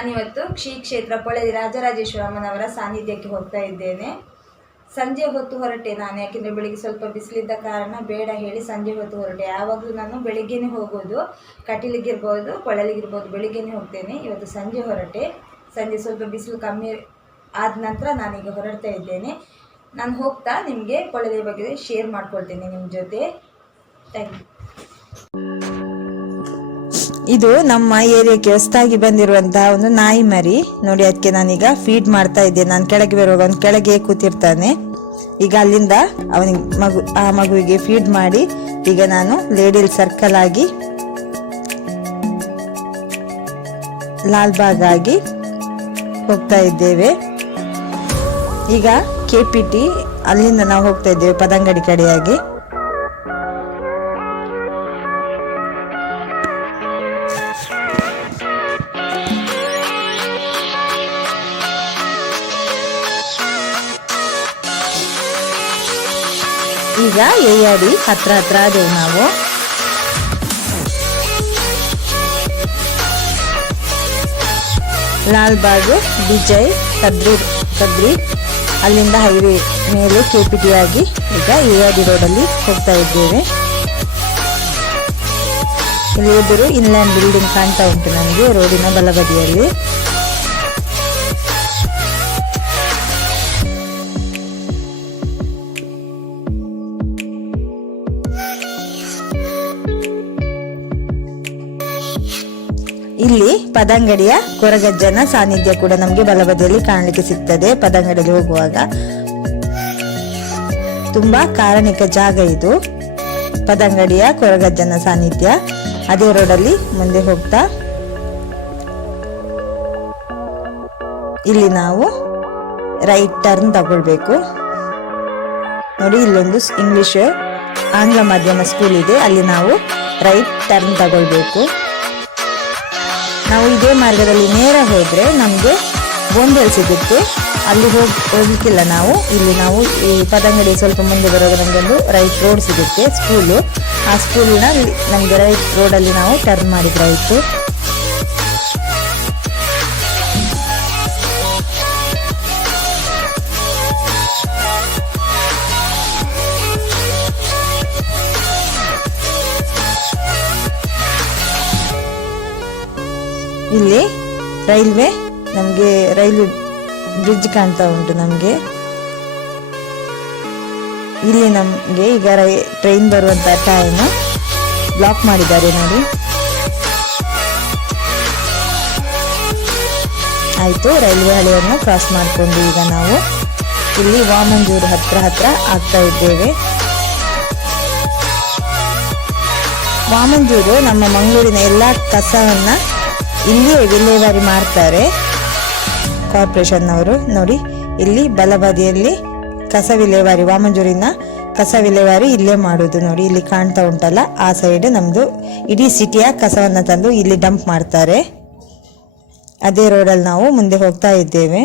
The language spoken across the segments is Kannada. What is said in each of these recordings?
ನಾನಿವತ್ತು ಕ್ಷೇತ್ರ ಪೊಳಲಿ ರಾಜರಾಜೇಶ್ವರಿ ಅಮ್ಮನವರ ಸಾನ್ನಿಧ್ಯಕ್ಕೆ ಹೋಗ್ತಾ ಇದ್ದೇನೆ. ಸಂಜೆ ಹೊತ್ತು ಹೊರಟೆ ನಾನು, ಯಾಕೆಂದರೆ ಬೆಳಿಗ್ಗೆ ಸ್ವಲ್ಪ ಬಿಸಿಲಿದ್ದ ಕಾರಣ ಬೇಡ ಹೇಳಿ ಸಂಜೆ ಹೊತ್ತು ಹೊರಟೆ. ಯಾವಾಗಲೂ ನಾನು ಬೆಳಿಗ್ಗೆನೇ ಹೋಗೋದು, ಕಟೀಲಿಗಿರ್ಬೋದು ಪೊಳಲಿಗಿರ್ಬೋದು ಬೆಳಿಗ್ಗೆನೇ ಹೋಗ್ತೇನೆ. ಇವತ್ತು ಸಂಜೆ ಹೊರಟೆ. ಸಂಜೆ ಸ್ವಲ್ಪ ಬಿಸಿಲು ಕಮ್ಮಿ ಆದ ನಂತರ ನಾನೀಗ ಹೊರಡ್ತಾ ಇದ್ದೇನೆ. ನಾನು ಹೋಗ್ತಾ ನಿಮಗೆ ಪೊಳಲಿ ಬಗ್ಗೆ ಶೇರ್ ಮಾಡ್ಕೊಳ್ತೇನೆ ನಿಮ್ಮ ಜೊತೆ. Thank you. ಇದು ನಮ್ಮ ಏರಿಯಾಕ್ಕೆ ಹೊಸದಾಗಿ ಬಂದಿರುವಂತಹ ಒಂದು ನಾಯಿ ಮರಿ ನೋಡಿ. ಅದಕ್ಕೆ ನಾನೀಗ ಫೀಡ್ ಮಾಡ್ತಾ ಇದ್ದೇನೆ. ನಾನು ಕೆಳಗೆ ಬರುವಾಗ ಒಂದು ಕೆಳಗೆ ಕೂತಿರ್ತಾನೆ. ಈಗ ಅಲ್ಲಿಂದ ಅವನಿಗೆ ಆ ಮಗುವಿಗೆ ಫೀಡ್ ಮಾಡಿ ಈಗ ನಾನು ಲೇಡಿಲ್ ಸರ್ಕಲ್ ಆಗಿ ಲಾಲ್ಬಾಗ್ ಆಗಿ ಹೋಗ್ತಾ ಇದ್ದೇವೆ. ಈಗ KPT ಅಲ್ಲಿಂದ ನಾವು ಹೋಗ್ತಾ ಇದ್ದೇವೆ ಪದಂಗಡಿ ಕಡೆಯಾಗಿ. ಈಗ ಏಯಾಡಿ ಹತ್ರ ಆದೆವು ನಾವು. ಲಾಲ್ಬಾಗ್, ವಿಜಯ್, ಕದ್ರಿ ಅಲ್ಲಿಂದ ಹೈವೇ ಮೇಲೆ KPT ಆಗಿ ಈಗ ಏಯಾಡಿ ರೋಡಲ್ಲಿ ಹೋಗ್ತಾ ಇದ್ದೇವೆ. ಇಲ್ಲಿ ಎದುರು ಇನ್ಲ್ಯಾಂಡ್ ಬಿಲ್ಡಿಂಗ್ ಕಾಣ್ತಾ ಉಂಟು ನನಗೆ ರೋಡಿನ ಬಲಬದಿಯಲ್ಲಿ. ಇಲ್ಲಿ ಪದಂಗಡಿಯ ಕೊರಗಜ್ಜನ ಸಾನ್ನಿಧ್ಯ ಕೂಡ ನಮಗೆ ಬಲಬದಿಯಲ್ಲಿ ಕಾಣಲಿಕ್ಕೆ ಸಿಗ್ತದೆ. ಪದಂಗಡಿಯಲ್ಲಿ ಹೋಗುವಾಗ ತುಂಬಾ ಕಾರಣಿಕ ಜಾಗ ಇದು, ಪದಂಗಡಿಯ ಕೊರಗಜ್ಜನ ಸಾನ್ನಿಧ್ಯ. ಅದೇ ರೋಡಲ್ಲಿ ಮುಂದೆ ಹೋಗ್ತಾ ಇಲ್ಲಿ ನಾವು ರೈಟ್ ಟರ್ನ್ ತಗೊಳ್ಬೇಕು ನೋಡಿ. ಇಲ್ಲೊಂದು ಇಂಗ್ಲಿಷ್ ಆಂಗ್ಲ ಮಾಧ್ಯಮ ಸ್ಕೂಲ್ ಇದೆ, ಅಲ್ಲಿ ನಾವು ರೈಟ್ ಟರ್ನ್ ತಗೊಳ್ಬೇಕು. ನಾವು ಇದೇ ಮಾರ್ಗದಲ್ಲಿ ನೇರ ಹೋದ್ರೆ ನಮಗೆ ಗೋಂದಲ್ ಸಿಗುತ್ತೆ, ಅಲ್ಲಿ ಹೋಗ್ಲಿಕ್ಕಿಲ್ಲ ನಾವು. ಇಲ್ಲಿ ನಾವು ಈ ಪದಂಗಡಿ ಸ್ವಲ್ಪ ಮುಂದೆ ಬರುವಾಗ ನಮಗೊಂದು ರೈಟ್ ರೋಡ್ ಸಿಗುತ್ತೆ, ಸ್ಕೂಲು. ಆ ಸ್ಕೂಲಿನ ನಮಗೆ ರೈಟ್ ರೋಡಲ್ಲಿ ನಾವು ಟರ್ನ್ ಮಾಡಿದ್ರೆ ಆಯಿತು. ಇಲ್ಲಿ ರೈಲ್ವೆ ನಮಗೆ ರೈಲ್ವೆ ಬ್ರಿಡ್ಜ್ ಕಾಣ್ತಾ ಉಂಟು ನಮಗೆ. ಇಲ್ಲಿ ನಮಗೆ ಈಗ ಟ್ರೈನ್ ಬರುವಂತ ಟೈಮ್ ಬ್ಲಾಕ್ ಮಾಡಿದ್ದಾರೆ ನೋಡಿ. ಆಯ್ತು, ರೈಲ್ವೆ ಹಳಿಯನ್ನು ಕ್ರಾಸ್ ಮಾಡಿಕೊಂಡು ಈಗ ನಾವು ಇಲ್ಲಿ ವಾಮಂಜೂರು ಹತ್ರ ಆಗ್ತಾ ಇದ್ದೇವೆ. ವಾಮಂಜೂರು ನಮ್ಮ ಮಂಗಳೂರಿನ ಎಲ್ಲಾ ಕಸವನ್ನ ಇಲ್ಲಿಯೇ ವಿಲೇವಾರಿ ಮಾಡ್ತಾರೆ ಕಾರ್ಪೊರೇಷನ್ ಅವರು ನೋಡಿ. ಇಲ್ಲಿ ಬಲಬದಿಯಲ್ಲಿ ಕಸ ವಿಲೇವಾರಿ, ವಾಮಂಜೂರಿನ ಕಸ ವಿಲೇವಾರಿ ಇಲ್ಲೇ ಮಾಡುದು ನೋಡಿ. ಇಲ್ಲಿ ಕಾಣ್ತಾ ಉಂಟಲ್ಲ, ಆ ಸೈಡ್ ನಮ್ದು ಇಡೀ ಸಿಟಿಯ ಕಸವನ್ನ ತಂದು ಇಲ್ಲಿ ಡಂಪ್ ಮಾಡ್ತಾರೆ. ಅದೇ ರೋಡಲ್ಲಿ ನಾವು ಮುಂದೆ ಹೋಗ್ತಾ ಇದ್ದೇವೆ.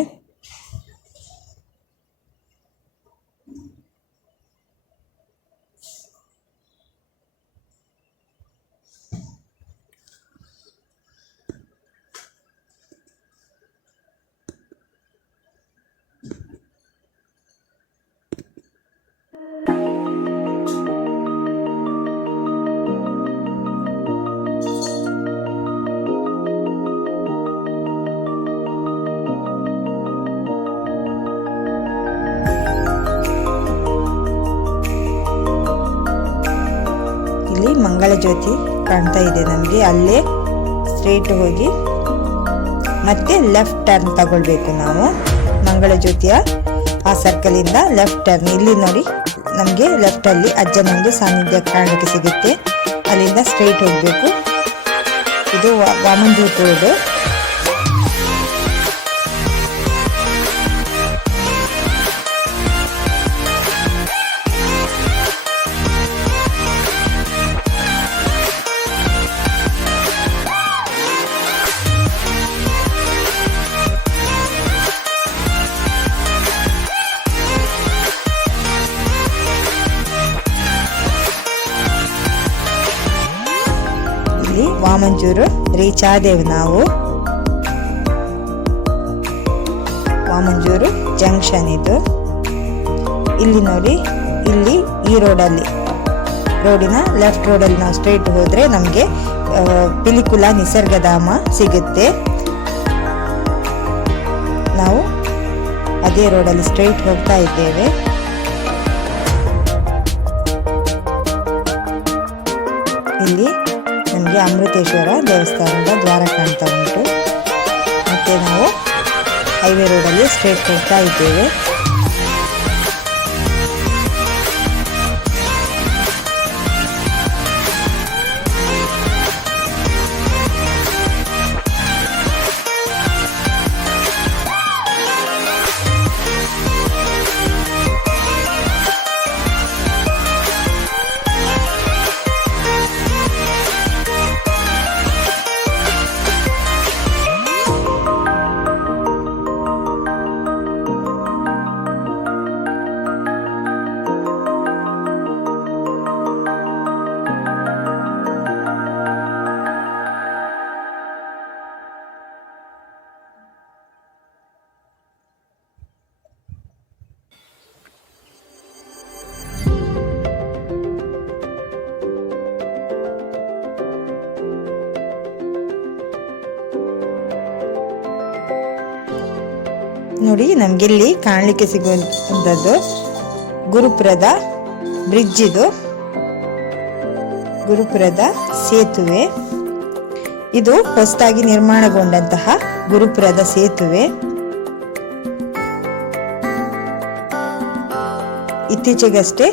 ಮಂಗಳ ಜ್ಯೋತಿ ಕಾಣ್ತಾ ಇದೆ ನಮಗೆ. ಅಲ್ಲೇ ಸ್ಟ್ರೇಟ್ ಹೋಗಿ ಮತ್ತೆ ಲೆಫ್ಟ್ ಟರ್ನ್ ತಗೊಳ್ಬೇಕು ನಾವು. ಮಂಗಳ ಜ್ಯೋತಿಯ ಆ ಸರ್ಕಲ್ ಇಂದ ಲೆಫ್ಟ್ ಟರ್ನ್. ಇಲ್ಲಿ ನೋಡಿ ನಮಗೆ ಲೆಫ್ಟ್ ಅಲ್ಲಿ ಅಜ್ಜನೊಂದು ಸಾನ್ನಿಧ್ಯ ಕಾಣಲಿಕ್ಕೆ ಸಿಗುತ್ತೆ, ಅಲ್ಲಿಂದ ಸ್ಟ್ರೇಟ್ ಹೋಗ್ಬೇಕು. ಇದು ವಾಮಂಜೂರು ರೋಡ್. ವಾಮಂಜೂರು ರೀಚ್ ಆದೆವು ನಾವು. ವಾಮಂಜೂರು ಜಂಕ್ಷನ್ ಇದು. ಇಲ್ಲಿ ನೋಡಿ, ಇಲ್ಲಿ ಈ ರೋಡಿನ ಲೆಫ್ಟ್ ರೋಡಲ್ಲಿ ನಾವು ಸ್ಟ್ರೈಟ್ ಹೋದರೆ ನಮಗೆ ಪಿಲಿಕುಳ ನಿಸರ್ಗಧಾಮ ಸಿಗುತ್ತೆ. ನಾವು ಅದೇ ರೋಡಲ್ಲಿ ಸ್ಟ್ರೈಟ್ ಹೋಗ್ತಾ ಇದ್ದೇವೆ. ಇಲ್ಲಿ ನಮಗೆ ಅಮೃತೇಶ್ವರ ದೇವಸ್ಥಾನದ ದ್ವಾರ ಕಾಣ್ತಾ ಉಂಟು. ಮತ್ತು ನಾವು ಹೈವೇ ರೋಡಲ್ಲಿ ಸ್ಟ್ರೈಟ್ ಹೋಗ್ತಾ ಇದ್ದೇವೆ. ನೋಡಿ, ನಮಗಿಲ್ಲಿ ಕಾಣಲಿಕ್ಕೆ ಸಿಗುವಂಥದ್ದು ಗುರುಪುರದ ಬ್ರಿಡ್ಜ್. ಇದು ಗುರುಪುರದ ಸೇತುವೆ. ಇದು ಹೊಸದಾಗಿ ನಿರ್ಮಾಣಗೊಂಡಂತಹ ಗುರುಪುರದ ಸೇತುವೆ. ಇತ್ತೀಚೆಗಷ್ಟೇ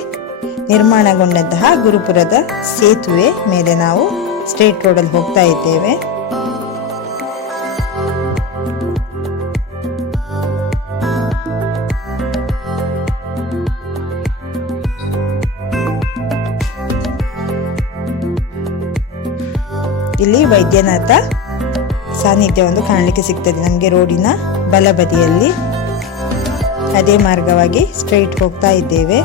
ನಿರ್ಮಾಣಗೊಂಡಂತಹ ಗುರುಪುರದ ಸೇತುವೆ ಮೇಲೆ ನಾವು ಸ್ಟ್ರೇಟ್ ರೋಡಲ್ಲಿ ಹೋಗ್ತಾ ಇದ್ದೇವೆ. ಇಲ್ಲಿ ವೈದ್ಯನಾಥ ಸಾನ್ನಿಧ್ಯ ಒಂದು ಕಾಣಲಿಕ್ಕೆ ಸಿಗ್ತದೆ ನಮಗೆ ರೋಡಿನ ಬಲಬದಿಯಲ್ಲಿ. ಅದೇ ಮಾರ್ಗವಾಗಿ ಸ್ಟ್ರೈಟ್ ಹೋಗ್ತಾ ಇದ್ದೇವೆ.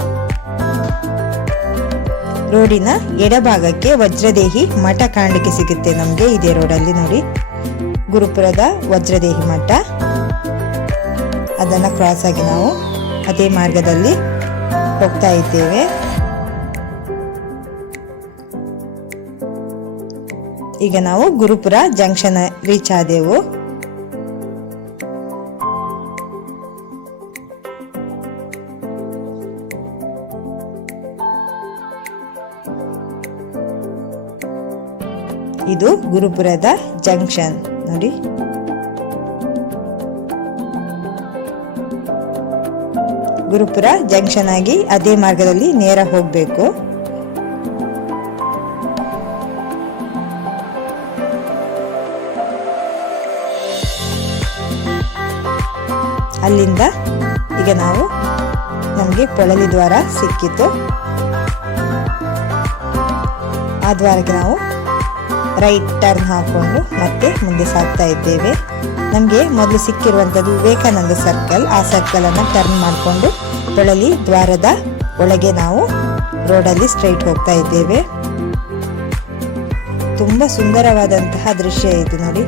ರೋಡಿನ ಎಡಭಾಗಕ್ಕೆ ವಜ್ರದೇಹಿ ಮಠ ಕಾಣಲಿಕ್ಕೆ ಸಿಗುತ್ತೆ ನಮಗೆ ಇದೇ ರೋಡಲ್ಲಿ. ನೋಡಿ, ಗುರುಪುರದ ವಜ್ರದೇಹಿ ಮಠ. ಅದನ್ನು ಕ್ರಾಸ್ ಆಗಿ ನಾವು ಅದೇ ಮಾರ್ಗದಲ್ಲಿ ಹೋಗ್ತಾ ಇದ್ದೇವೆ. ಈಗ ನಾವು ಗುರುಪುರ ಜಂಕ್ಷನ್ ರೀಚ್ ಆದೆವು. ಇದು ಗುರುಪುರದ ಜಂಕ್ಷನ್ ನೋಡಿ. ಗುರುಪುರ ಜಂಕ್ಷನ್ ಆಗಿ ಅದೇ ಮಾರ್ಗದಲ್ಲಿ ನೇರ ಹೋಗಬೇಕು. ಅಲ್ಲಿಂದ ಈಗ ನಮಗೆ ಪೊಳಲಿ ದ್ವಾರ ಸಿಕ್ಕಿತು. ಆ ದ್ವಾರಕ್ಕೆ ನಾವು ರೈಟ್ ಟರ್ನ್ ಹಾಕೊಂಡು ಮತ್ತೆ ಮುಂದೆ ಸಾಗ್ತಾ ಇದ್ದೇವೆ. ನಮಗೆ ಮೊದಲು ಸಿಕ್ಕಿರುವಂಥದ್ದು ವಿವೇಕಾನಂದ ಸರ್ಕಲ್. ಆ ಸರ್ಕಲನ್ನು ಟರ್ನ್ ಮಾಡಿಕೊಂಡು ಪೊಳಲಿ ದ್ವಾರದ ಒಳಗೆ ನಾವು ರೋಡಲ್ಲಿ ಸ್ಟ್ರೈಟ್ ಹೋಗ್ತಾ ಇದ್ದೇವೆ. ತುಂಬ ಸುಂದರವಾದಂತಹ ದೃಶ್ಯ ಇದು ನೋಡಿ.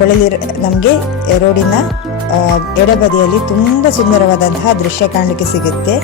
ಪೊಳಲಿ ನಮಗೆ ರೋಡಿನ ಎಡಬದಿಯಲ್ಲಿ ತುಂಬ ಸುಂದರವಾದಂತಹ ದೃಶ್ಯ ಕಾಣಲಿಕ್ಕೆ ಸಿಗುತ್ತೆ.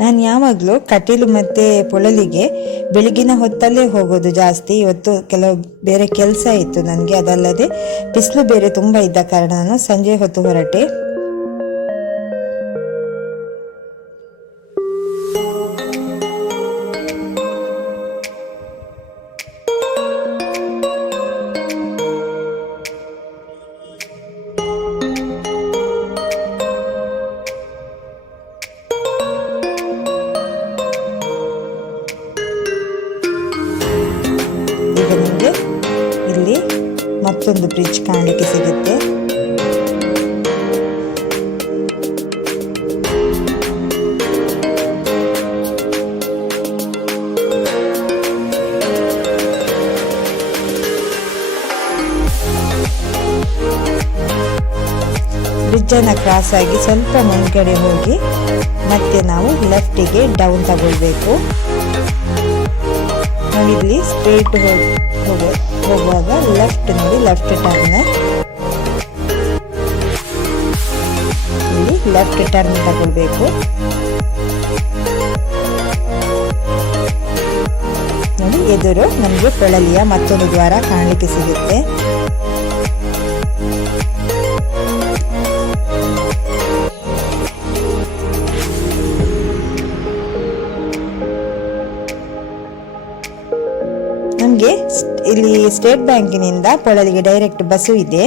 ನಾನು ಯಾವಾಗಲೂ ಕಟೀಲು ಮತ್ತು ಪೊಳಲಿಗೆ ಬೆಳಗಿನ ಹೊತ್ತಲ್ಲೇ ಹೋಗೋದು ಜಾಸ್ತಿ. ಇವತ್ತು ಕೆಲವು ಬೇರೆ ಕೆಲಸ ಇತ್ತು ನನಗೆ. ಅದಲ್ಲದೆ ಬಿಸಿಲು ಬೇರೆ ತುಂಬ ಇದ್ದ ಕಾರಣ ನಾನು ಸಂಜೆ ಹೊತ್ತು ಹೊರಟೆ. ಮತ್ತು ಮತ್ತೊಂದು ಬ್ರಿಡ್ಜ್ ಕಾಣಲಿಕ್ಕೆ ಸಿಗುತ್ತೆ. ಬ್ರಿಡ್ಜನ್ನು ಕ್ರಾಸ್ ಆಗಿ ಸ್ವಲ್ಪ ಮುಂದ್ಗಡೆ ಹೋಗಿ ಮತ್ತೆ ನಾವು ಲೆಫ್ಟಿಗೆ ಡೌನ್ ತಗೊಳ್ಬೇಕು. ನಾವು ಇಲ್ಲಿ ಸ್ಟ್ರೇಟ್ ಹೋಗುವಾಗ ಲೆಫ್ಟ್ ನೋಡಿ, ಲೆಫ್ಟ್ ಟರ್ನ್, ಇಲ್ಲಿ ಲೆಫ್ಟ್ ಟರ್ನ್ ತಗೊಳ್ಬೇಕು. ನೋಡಿ ಎದುರು ನಮಗೆ ಪೊಳಲಿಯ ಮತ್ತೊಂದು ದ್ವಾರ ಕಾಣಲಿಕ್ಕೆ ಸಿಗುತ್ತೆ. ನಮಗೆ ಇಲ್ಲಿ ಸ್ಟೇಟ್ ಬ್ಯಾಂಕಿನಿಂದ ಪೊಳಲಿಗೆ ಡೈರೆಕ್ಟ್ ಬಸ್ಸು ಇದೆ.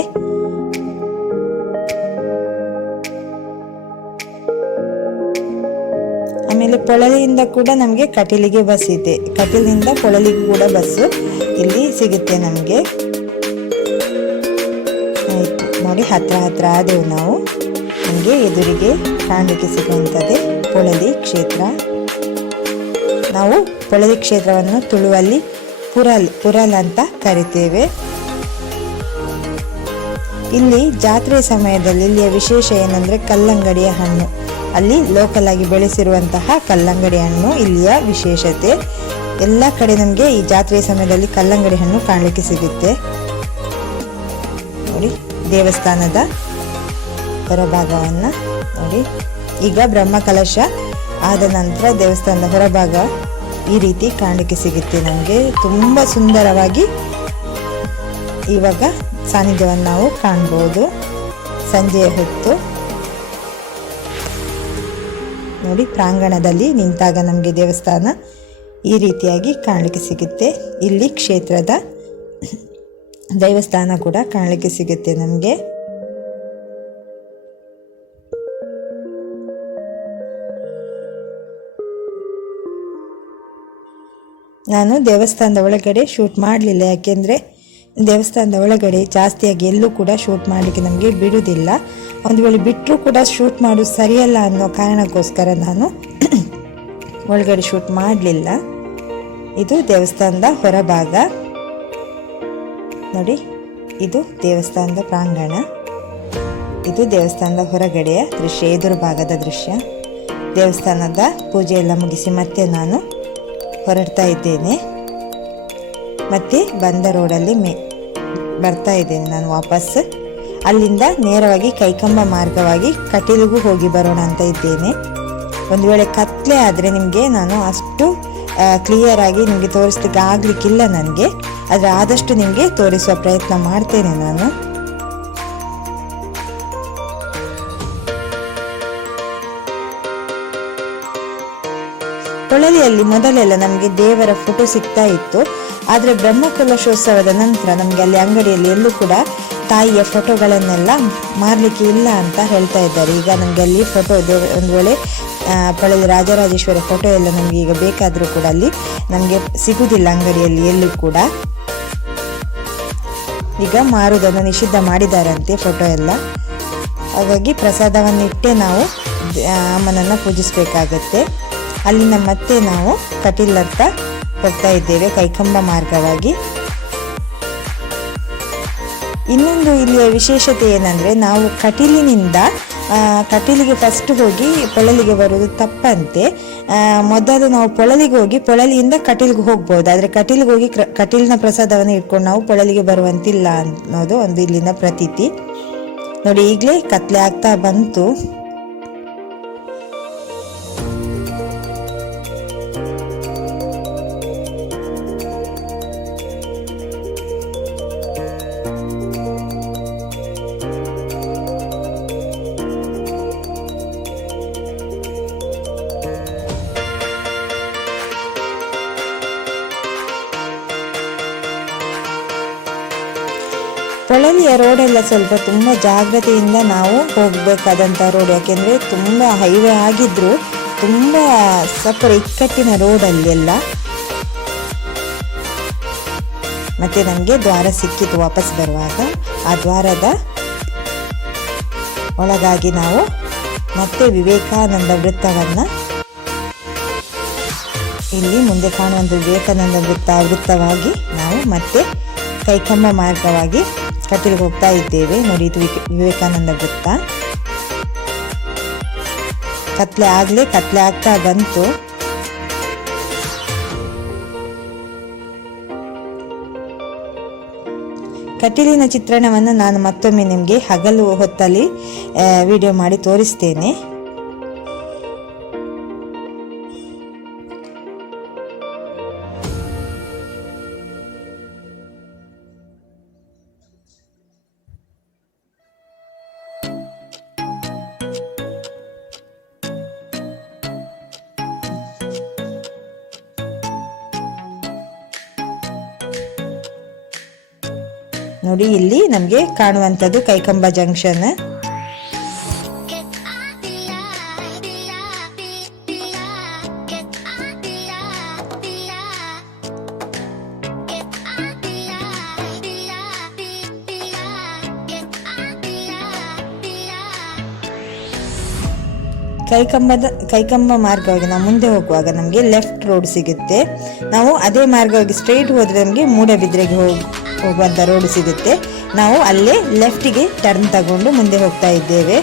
ಆಮೇಲೆ ಪೊಳಲಿಯಿಂದ ಕೂಡ ನಮಗೆ ಕಟೀಲಿಗೆ ಬಸ್ ಇದೆ. ಕಟೀಲಿನಿಂದ ಪೊಳಲಿಗೆ ಕೂಡ ಬಸ್ಸು ಇಲ್ಲಿ ಸಿಗುತ್ತೆ ನಮಗೆ. ಆಯ್ತು ನೋಡಿ, ಹತ್ರ ಆದೆವು ನಾವು. ನಮಗೆ ಎದುರಿಗೆ ಕಾಣಲಿಕ್ಕೆ ಸಿಗುವಂಥದ್ದೇ ಪೊಳಲಿ ಕ್ಷೇತ್ರ. ನಾವು ಪೊಳಲಿ ಕ್ಷೇತ್ರವನ್ನು ತುಳುವಲ್ಲಿ ಪುರಲ್ ಅಂತ ಕರಿತೇವೆ. ಇಲ್ಲಿ ಜಾತ್ರೆ ಸಮಯದಲ್ಲಿ ಇಲ್ಲಿಯ ವಿಶೇಷ ಏನಂದ್ರೆ ಕಲ್ಲಂಗಡಿಯ ಹಣ್ಣು, ಅಲ್ಲಿ ಲೋಕಲ್ ಆಗಿ ಬೆಳೆಸಿರುವಂತಹ ಕಲ್ಲಂಗಡಿ ಹಣ್ಣು ಇಲ್ಲಿಯ ವಿಶೇಷತೆ. ಎಲ್ಲ ಕಡೆ ನಮಗೆ ಈ ಜಾತ್ರೆಯ ಸಮಯದಲ್ಲಿ ಕಲ್ಲಂಗಡಿ ಹಣ್ಣು ಕಾಣಲಿಕ್ಕೆ ಸಿಗುತ್ತೆ. ನೋಡಿ ದೇವಸ್ಥಾನದ ಹೊರಭಾಗವನ್ನ ನೋಡಿ. ಈಗ ಬ್ರಹ್ಮ ಕಲಶ ಆದ ನಂತರ ದೇವಸ್ಥಾನದ ಹೊರಭಾಗ ಈ ರೀತಿ ಕಾಣಲಿಕ್ಕೆ ಸಿಗುತ್ತೆ ನಮಗೆ. ತುಂಬ ಸುಂದರವಾಗಿ ಇವಾಗ ಸಾನ್ನಿಧ್ಯವನ್ನು ನಾವು ಕಾಣಬಹುದು ಸಂಜೆಯ ಹೊತ್ತು. ನೋಡಿ ಪ್ರಾಂಗಣದಲ್ಲಿ ನಿಂತಾಗ ನಮಗೆ ದೇವಸ್ಥಾನ ಈ ರೀತಿಯಾಗಿ ಕಾಣಲಿಕ್ಕೆ ಸಿಗುತ್ತೆ. ಇಲ್ಲಿ ಕ್ಷೇತ್ರದ ದೇವಸ್ಥಾನ ಕೂಡ ಕಾಣಲಿಕ್ಕೆ ಸಿಗುತ್ತೆ ನಮಗೆ. ನಾನು ದೇವಸ್ಥಾನದ ಒಳಗಡೆ ಶೂಟ್ ಮಾಡಲಿಲ್ಲ, ಯಾಕೆಂದರೆ ದೇವಸ್ಥಾನದ ಒಳಗಡೆ ಜಾಸ್ತಿಯಾಗಿ ಎಲ್ಲೂ ಕೂಡ ಶೂಟ್ ಮಾಡಲಿಕ್ಕೆ ನಮಗೆ ಬಿಡುವುದಿಲ್ಲ. ಒಂದು ವೇಳೆ ಬಿಟ್ಟರೂ ಕೂಡ ಶೂಟ್ ಮಾಡೋದು ಸರಿಯಲ್ಲ ಅನ್ನೋ ಕಾರಣಕ್ಕೋಸ್ಕರ ನಾನು ಒಳಗಡೆ ಶೂಟ್ ಮಾಡಲಿಲ್ಲ. ಇದು ದೇವಸ್ಥಾನದ ಹೊರಭಾಗ ನೋಡಿ. ಇದು ದೇವಸ್ಥಾನದ ಪ್ರಾಂಗಣ, ಇದು ದೇವಸ್ಥಾನದ ಹೊರಗಡೆಯ ದೃಶ್ಯ, ಎದುರು ಭಾಗದ ದೃಶ್ಯ. ದೇವಸ್ಥಾನದ ಪೂಜೆ ಎಲ್ಲ ಮುಗಿಸಿ ಮತ್ತೆ ನಾನು ಹೊರಡ್ತಾ ಇದ್ದೇನೆ. ಮತ್ತೆ ಬಂದ ರೋಡಲ್ಲಿ ಬರ್ತಾ ಇದ್ದೇನೆ ನಾನು ವಾಪಸ್. ಅಲ್ಲಿಂದ ನೇರವಾಗಿ ಕೈಕಂಬ ಮಾರ್ಗವಾಗಿ ಕಟೀಲಿಗೂ ಹೋಗಿ ಬರೋಣ ಅಂತ ಇದ್ದೇನೆ. ಒಂದು ವೇಳೆ ಕತ್ಲೆ ಆದರೆ ನಿಮಗೆ ನಾನು ಅಷ್ಟು ಕ್ಲಿಯರ್ ಆಗಿ ನಿಮಗೆ ತೋರಿಸ್ಲಿಕ್ಕೆ ಆಗ್ಲಿಕ್ಕಿಲ್ಲ ನನಗೆ, ಆದರೆ ಆದಷ್ಟು ನಿಮಗೆ ತೋರಿಸುವ ಪ್ರಯತ್ನ ಮಾಡ್ತೇನೆ ನಾನು. ಪೊಳಲಿಯಲ್ಲಿ ಮೊದಲೆಲ್ಲ ನಮಗೆ ದೇವರ ಫೋಟೋ ಸಿಗ್ತಾ ಇತ್ತು, ಆದರೆ ಬ್ರಹ್ಮಕಲಶೋತ್ಸವದ ನಂತರ ನಮಗೆ ಅಲ್ಲಿ ಅಂಗಡಿಯಲ್ಲಿ ಎಲ್ಲೂ ಕೂಡ ತಾಯಿಯ ಫೋಟೋಗಳನ್ನೆಲ್ಲ ಮಾರಲಿಕ್ಕೆ ಇಲ್ಲ ಅಂತ ಹೇಳ್ತಾ ಇದ್ದಾರೆ. ಈಗ ನಮಗೆ ಅಲ್ಲಿ ಫೋಟೋ ಒಂದು ವೇಳೆ ಪೊಳಲಿ ರಾಜರಾಜೇಶ್ವರಿ ಫೋಟೋ ಎಲ್ಲ ನಮಗೆ ಈಗ ಬೇಕಾದರೂ ಕೂಡ ಅಲ್ಲಿ ನಮಗೆ ಸಿಗುವುದಿಲ್ಲ ಅಂಗಡಿಯಲ್ಲಿ ಎಲ್ಲೂ ಕೂಡ. ಈಗ ಮಾರುವುದನ್ನು ನಿಷಿದ್ಧ ಮಾಡಿದ್ದಾರಂತೆ ಫೋಟೋ ಎಲ್ಲ. ಹಾಗಾಗಿ ಪ್ರಸಾದವನ್ನಿಟ್ಟೇ ನಾವು ಅಮ್ಮನನ್ನು ಪೂಜಿಸಬೇಕಾಗತ್ತೆ. ಅಲ್ಲಿಂದ ಮತ್ತೆ ನಾವು ಕಟೀಲತ್ತ ಹೋಗ್ತಾ ಇದ್ದೇವೆ ಕೈಕಂಬ ಮಾರ್ಗವಾಗಿ. ಇನ್ನೊಂದು ಇಲ್ಲಿಯ ವಿಶೇಷತೆ ಏನಂದರೆ, ನಾವು ಕಟೀಲಿನಿಂದ ಕಟೀಲಿಗೆ ಫಸ್ಟ್ ಹೋಗಿ ಪೊಳಲಿಗೆ ಬರೋದು ತಪ್ಪಂತೆ. ಮೊದಲು ನಾವು ಪೊಳಲಿಗೆ ಹೋಗಿ ಪೊಳಲಿಯಿಂದ ಕಟೀಲಿಗೆ ಹೋಗ್ಬೋದು, ಆದರೆ ಕಟೀಲಿಗೆ ಹೋಗಿ ಕಟೀಲಿನ ಪ್ರಸಾದವನ್ನು ಇಟ್ಕೊಂಡು ನಾವು ಪೊಳಲಿಗೆ ಬರುವಂತಿಲ್ಲ ಅನ್ನೋದು ಒಂದು ಇಲ್ಲಿನ ಪ್ರತೀತಿ. ನೋಡಿ ಈಗಲೇ ಕತ್ಲೆ ಆಗ್ತಾ ಬಂತು. ಪೊಳಲಿಯ ರೋಡೆಲ್ಲ ಸ್ವಲ್ಪ ತುಂಬ ಜಾಗ್ರತೆಯಿಂದ ನಾವು ಹೋಗಬೇಕಾದಂಥ ರೋಡ್, ಯಾಕೆಂದರೆ ತುಂಬ ಹೈವೇ ಆಗಿದ್ದರೂ ತುಂಬ ಸ್ವಲ್ಪ ಇಕ್ಕಟ್ಟಿನ ರೋಡಲ್ಲಿ ಎಲ್ಲ. ಮತ್ತು ನಮಗೆ ದ್ವಾರ ಸಿಕ್ಕಿತು ವಾಪಸ್ ಬರುವಾಗ. ಆ ದ್ವಾರದ ಒಳಗಾಗಿ ನಾವು ಮತ್ತೆ ವಿವೇಕಾನಂದ ವೃತ್ತವನ್ನು, ಇಲ್ಲಿ ಮುಂದೆ ಕಾಣುವಂಥ ವಿವೇಕಾನಂದ ವೃತ್ತವಾಗಿ ನಾವು ಮತ್ತೆ ಕೈಕಂಬ ಮಾರ್ಗವಾಗಿ ಕಟೀಲಿಗೆ ಹೋಗ್ತಾ ಇದ್ದೇವೆ. ನೋಡಿ, ಇದು ವಿವೇಕಾನಂದ ವೃತ್ತ. ಕತ್ಲೆ ಆಗ್ತಾ ಬಂತು. ಕಟೀಲಿನ ಚಿತ್ರಣವನ್ನು ನಾನು ಮತ್ತೊಮ್ಮೆ ನಿಮಗೆ ಹಗಲು ಹೊತ್ತಲ್ಲಿ ವಿಡಿಯೋ ಮಾಡಿ ತೋರಿಸ್ತೇನೆ. ನೋಡಿ, ಇಲ್ಲಿ ನಮಗೆ ಕಾಣುವಂಥದ್ದು ಕೈಕಂಬ ಜಂಕ್ಷನ್. ಕೈಕಂಬ ಮಾರ್ಗವಾಗಿ ನಾವು ಮುಂದೆ ಹೋಗುವಾಗ ನಮಗೆ ಲೆಫ್ಟ್ ರೋಡ್ ಸಿಗುತ್ತೆ. ನಾವು ಅದೇ ಮಾರ್ಗವಾಗಿ ಸ್ಟ್ರೈಟ್ ಹೋದ್ರೆ ನಮಗೆ ಮೂಡಬಿದ್ರೆಗೆ ಹೋಗುವಂಥ ರೋಡ್ ಸಿಗುತ್ತೆ. ನಾವು ಅಲ್ಲೇ ಲೆಫ್ಟಿಗೆ ಟರ್ನ್ ತಗೊಂಡು ಮುಂದೆ ಹೋಗ್ತಾ ಇದ್ದೇವೆ.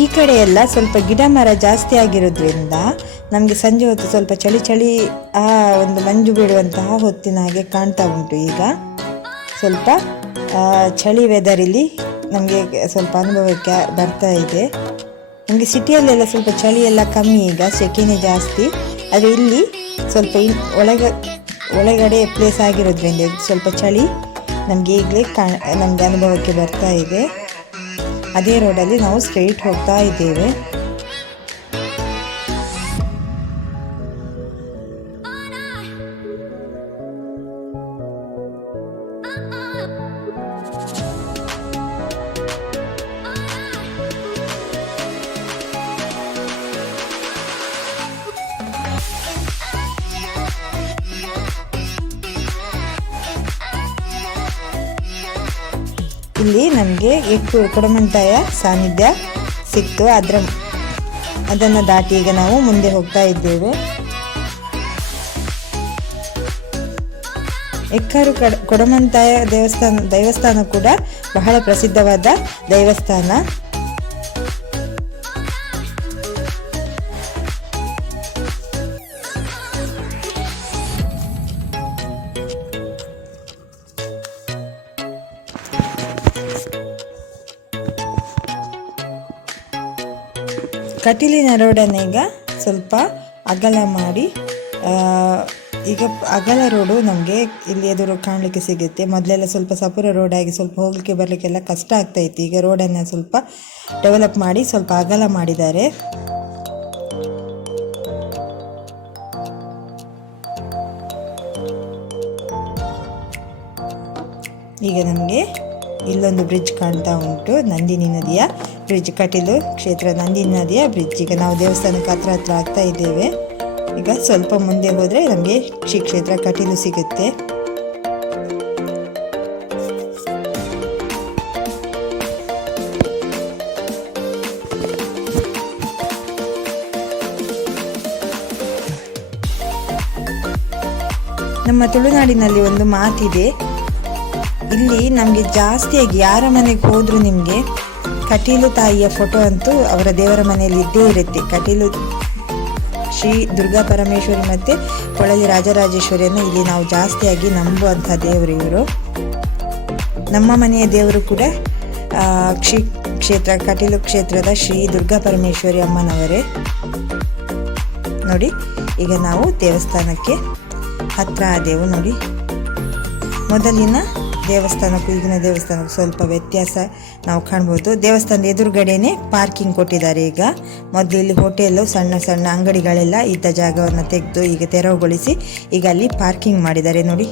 ಈ ಕಡೆ ಎಲ್ಲ ಸ್ವಲ್ಪ ಗಿಡ ಮರ ಜಾಸ್ತಿ ಆಗಿರೋದ್ರಿಂದ ನಮಗೆ ಸಂಜೆ ಹೊತ್ತು ಸ್ವಲ್ಪ ಚಳಿ ಆ ಒಂದು ಮಂಜು ಬೀಳುವಂತಹ ಹೊತ್ತಿನ ಹಾಗೆ ಕಾಣ್ತಾ ಉಂಟು. ಈಗ ಸ್ವಲ್ಪ ಚಳಿ ವೆದರ್ ಇಲ್ಲಿ ನಮಗೆ ಸ್ವಲ್ಪ ಅನುಭವಕ್ಕೆ ಬರ್ತಾ ಇದೆ. ನಮಗೆ ಸಿಟಿಯಲ್ಲೆಲ್ಲ ಸ್ವಲ್ಪ ಚಳಿ ಎಲ್ಲ ಕಮ್ಮಿ, ಈಗ ಸೆಕೆನೇ ಜಾಸ್ತಿ. ಆದರೆ ಇಲ್ಲಿ ಸ್ವಲ್ಪ ಒಳಗಡೆ ಪ್ಲೇಸ್ ಆಗಿರೋದ್ರಿಂದ ಸ್ವಲ್ಪ ಚಳಿ ನಮಗೆ ಈಗಲೇ ನಮಗೆ ಅನುಭವಕ್ಕೆ ಬರ್ತಾ ಇದೆ. ಅದೇ ರೋಡಲ್ಲಿ ನಾವು ಸ್ಟ್ರೈಟ್ ಹೋಗ್ತಾ ಇದ್ದೇವೆ. ಇಲ್ಲಿ ನಮಗೆ ಕೊಡಮಂತಾಯ ಸಾನ್ನಿಧ್ಯ ಸಿಕ್ತು. ಅದನ್ನು ದಾಟಿ ಈಗ ನಾವು ಮುಂದೆ ಹೋಗ್ತಾ ಇದ್ದೇವೆ. ಎಕ್ಕರು ಕೊಡಮಂತಾಯ ದೇವಸ್ಥಾನ ಕೂಡ ಬಹಳ ಪ್ರಸಿದ್ಧವಾದ ದೇವಸ್ಥಾನ. ಕಟೀಲಿನ ರೋಡನ್ನು ಈಗ ಸ್ವಲ್ಪ ಅಗಲ ಮಾಡಿ, ಈಗ ಅಗಲ ರೋಡು ನಮಗೆ ಇಲ್ಲಿ ಎದುರು ಕಾಣಲಿಕ್ಕೆ ಸಿಗುತ್ತೆ. ಮೊದಲೆಲ್ಲ ಸ್ವಲ್ಪ ಸಪುರ ರೋಡಾಗಿ ಸ್ವಲ್ಪ ಹೋಗಲಿಕ್ಕೆ ಬರಲಿಕ್ಕೆಲ್ಲ ಕಷ್ಟ ಆಗ್ತಾಯಿತ್ತು. ಈಗ ರೋಡನ್ನು ಸ್ವಲ್ಪ ಡೆವಲಪ್ ಮಾಡಿ ಸ್ವಲ್ಪ ಅಗಲ ಮಾಡಿದ್ದಾರೆ. ಈಗ ನಮಗೆ ಇಲ್ಲೊಂದು ಬ್ರಿಡ್ಜ್ ಕಾಣ್ತಾ ಉಂಟು, ನಂದಿನಿ ನದಿಯ ಬ್ರಿಡ್ಜ್, ಕಟೀಲು ಕ್ಷೇತ್ರ ನಂದಿನಿ ನದಿಯ ಬ್ರಿಡ್ಜ್. ಈಗ ನಾವು ದೇವಸ್ಥಾನಕ್ಕೆ ಹತ್ರ ಆಗ್ತಾ ಇದ್ದೇವೆ. ಈಗ ಸ್ವಲ್ಪ ಮುಂದೆ ಹೋದರೆ ನಮಗೆ ಶ್ರೀ ಕ್ಷೇತ್ರ ಕಟೀಲು ಸಿಗುತ್ತೆ. ನಮ್ಮ ತುಳುನಾಡಿನಲ್ಲಿ ಒಂದು ಮಾತಿದೆ, ಇಲ್ಲಿ ನಮಗೆ ಜಾಸ್ತಿಯಾಗಿ ಯಾರ ಮನೆಗೆ ಹೋದರೂ ನಿಮಗೆ ಕಟೀಲು ತಾಯಿಯ ಫೋಟೋ ಅಂತೂ ಅವರ ದೇವರ ಮನೆಯಲ್ಲಿ ಇದ್ದೇ ಇರುತ್ತೆ. ಕಟೀಲು ಶ್ರೀ ದುರ್ಗಾ ಪರಮೇಶ್ವರಿ ಮತ್ತು ಪೊಳಲಿ ರಾಜರಾಜೇಶ್ವರಿಯನ್ನು ಇಲ್ಲಿ ನಾವು ಜಾಸ್ತಿಯಾಗಿ ನಂಬುವಂಥ ದೇವರು ಇವರು. ನಮ್ಮ ಮನೆಯ ದೇವರು ಕೂಡ ಕ್ಷೇತ್ರ ಕಟೀಲು ಕ್ಷೇತ್ರದ ಶ್ರೀ ದುರ್ಗಾ ಪರಮೇಶ್ವರಿ ಅಮ್ಮನವರೇ. ನೋಡಿ, ಈಗ ನಾವು ದೇವಸ್ಥಾನಕ್ಕೆ ಹತ್ತಿರ ಆದೆವು ನೋಡಿ. ಮೊದಲಿನ ದೇವಸ್ಥಾನಕ್ಕೂ ಈಗಿನ ದೇವಸ್ಥಾನಕ್ಕೂ ಸ್ವಲ್ಪ ವ್ಯತ್ಯಾಸ ನಾವು ಕಾಣ್ಬೋದು. ದೇವಸ್ಥಾನದ ಎದುರುಗಡೆನೇ ಪಾರ್ಕಿಂಗ್ ಕೊಟ್ಟಿದ್ದಾರೆ ಈಗ. ಮೊದಲು ಇಲ್ಲಿ ಹೋಟೆಲ್ಲು ಸಣ್ಣ ಸಣ್ಣ ಅಂಗಡಿಗಳೆಲ್ಲ ಇದ್ದ ಜಾಗವನ್ನು ತೆಗೆದು ಈಗ ತೆರವುಗೊಳಿಸಿ ಈಗ ಅಲ್ಲಿ ಪಾರ್ಕಿಂಗ್ ಮಾಡಿದ್ದಾರೆ ನೋಡಿ.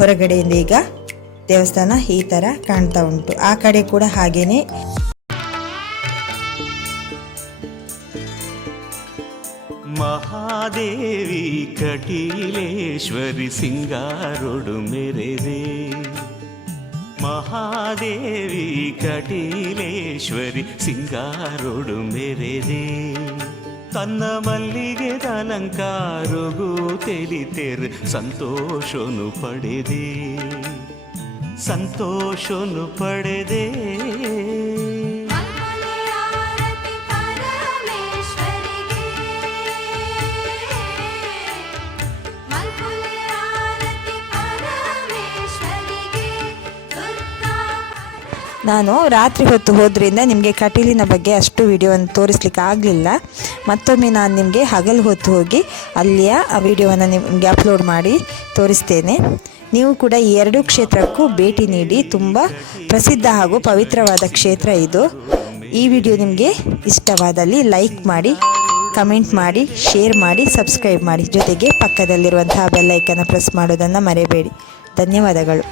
ಹೊರಗಡೆಯಿಂದ ಈಗ ದೇವಸ್ಥಾನ ಈ ಥರ ಕಾಣ್ತಾ ಉಂಟು. ಆ ಕಡೆ ಕೂಡ ಹಾಗೇನೆ. ಮಹಾದೇವಿ ಕಟೀಲೇಶ್ವರಿ ಸಿಂಗಾರೊಡು ಮೆರೆದೆ. ಮಹಾದೇವಿ ಕಟೀಲೇಶ್ವರಿ ಸಿಂಗಾರೊಡು ಮೆರೆದೆ. ತನ್ನ ಮಲ್ಲಿಗೆ ಅಲಂಕಾರಗೂ ತೆಲಿತೆರು ಸಂತೋಷನು ಪಡೆದೆ. ಸಂತೋಷನು ಪಡೆದೆ. ನಾನು ರಾತ್ರಿ ಹೊತ್ತು ಹೋದ್ರಿಂದ ನಿಮಗೆ ಕಟೀಲಿನ ಬಗ್ಗೆ ಅಷ್ಟು ವಿಡಿಯೋವನ್ನು ತೋರಿಸ್ಲಿಕ್ಕೆ ಆಗಲಿಲ್ಲ. ಮತ್ತೊಮ್ಮೆ ನಾನು ನಿಮಗೆ ಹಗಲು ಹೊತ್ತು ಹೋಗಿ ಅಲ್ಲಿಯ ಆ ವಿಡಿಯೋವನ್ನು ನಿಮಗೆ ಅಪ್ಲೋಡ್ ಮಾಡಿ ತೋರಿಸ್ತೇನೆ. ನೀವು ಕೂಡ ಈ ಎರಡೂ ಕ್ಷೇತ್ರಕ್ಕೂ ಭೇಟಿ ನೀಡಿ. ತುಂಬ ಪ್ರಸಿದ್ಧ ಹಾಗೂ ಪವಿತ್ರವಾದ ಕ್ಷೇತ್ರ ಇದು. ಈ ವಿಡಿಯೋ ನಿಮಗೆ ಇಷ್ಟವಾದಲ್ಲಿ ಲೈಕ್ ಮಾಡಿ, ಕಮೆಂಟ್ ಮಾಡಿ, ಶೇರ್ ಮಾಡಿ, ಸಬ್ಸ್ಕ್ರೈಬ್ ಮಾಡಿ. ಜೊತೆಗೆ ಪಕ್ಕದಲ್ಲಿರುವಂತಹ ಬೆಲ್ ಐಕನ್ನ ಪ್ರೆಸ್ ಮಾಡೋದನ್ನು ಮರೆಯಬೇಡಿ. ಧನ್ಯವಾದಗಳು.